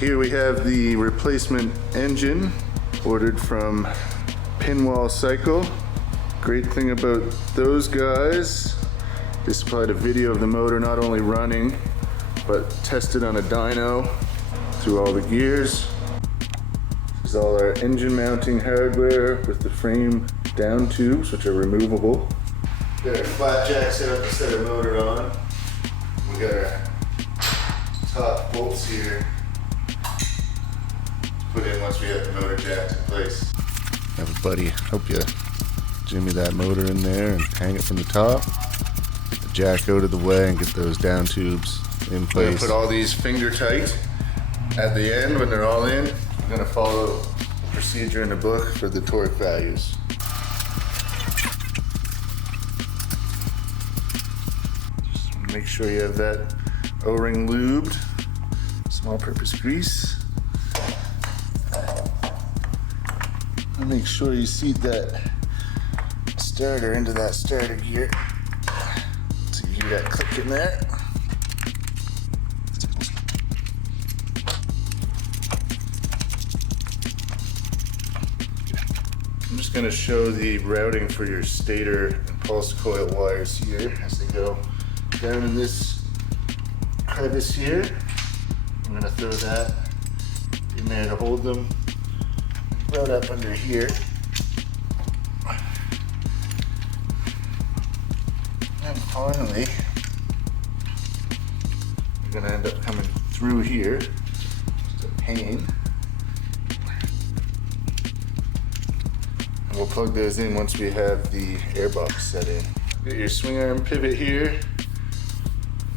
Here we have the replacement engine ordered from Pinwall Cycle. Great thing about those guys, they supplied a video of the motor not only running, but tested on a dyno through all the gears. This is all our engine mounting hardware with the frame down tubes, which are removable. Got our flat jack set up to set our motor on. We got our top bolts here put in once we have the motor jacked in place. Have a buddy help you jimmy that motor in there and hang it from the top. Get the jack out of the way and get those down tubes in place. We're gonna put all these finger tight at the end when they're all in. We're gonna follow the procedure in the book for the torque values. Just make sure you have that O-ring lubed, small purpose grease. And make sure you seat that starter into that starter gear. So you hear that click in there. I'm just going to show the routing for your stator and pulse coil wires here as they go down in this crevice here. I'm going to throw that in there to hold them right up under here. And finally, we're going to end up coming through here. Just a pain. And we'll plug those in once we have the airbox set in. Get your swing arm pivot here.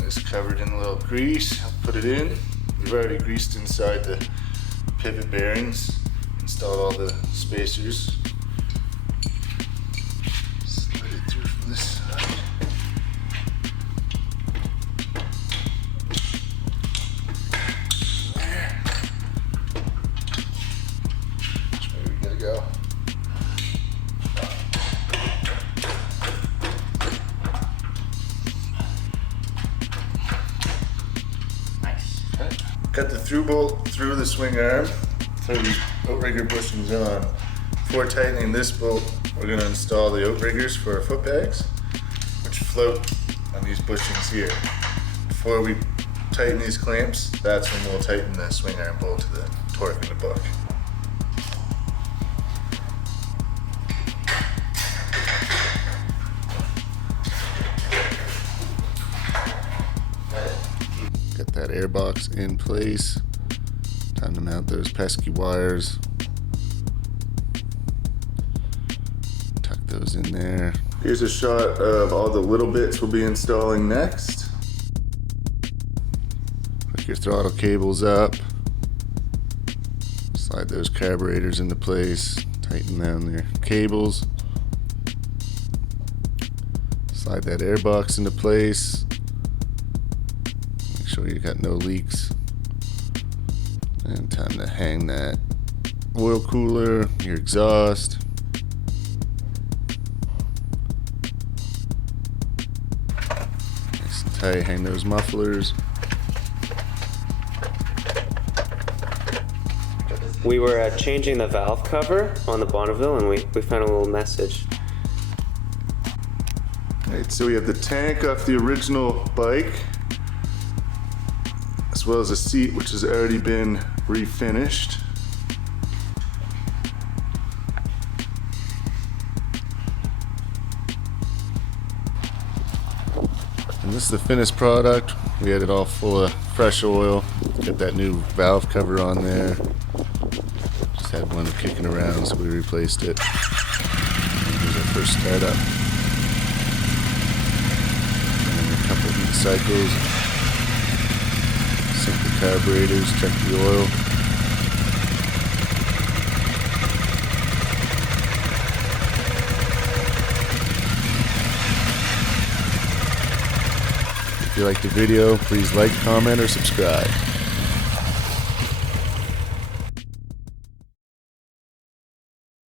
It's covered in a little grease. I'll put it in. We've already greased inside the pivot bearings. Installed all the spacers. Slide it through from this side. There. Which way we gotta go? Nice. Okay. Cut the through bolt through the swing arm. Throw these outrigger bushings on. Before tightening this bolt, we're going to install the outriggers for our foot pegs, which float on these bushings here. Before we tighten these clamps, that's when we'll tighten the swing arm bolt to the torque in the book. Got that airbox in place. Time to mount those pesky wires. Tuck those in there. Here's a shot of all the little bits we'll be installing next. Hook your throttle cables up. Slide those carburetors into place. Tighten down their cables. Slide that airbox into place. Make sure you got no leaks. And time to hang that oil cooler, your exhaust. Nice and tight, hang those mufflers. We were changing the valve cover on the Bonneville and we found a little message. Right, so we have the tank off the original bike, as well as a seat which has already been refinished. And this is the finished product. We had it all full of fresh oil. Got that new valve cover on there. Just had one kicking around, so we replaced it. Here's our first startup. And a couple of heat cycles. Sync the carburetors, check the oil. If you liked the video, please like, comment, or subscribe.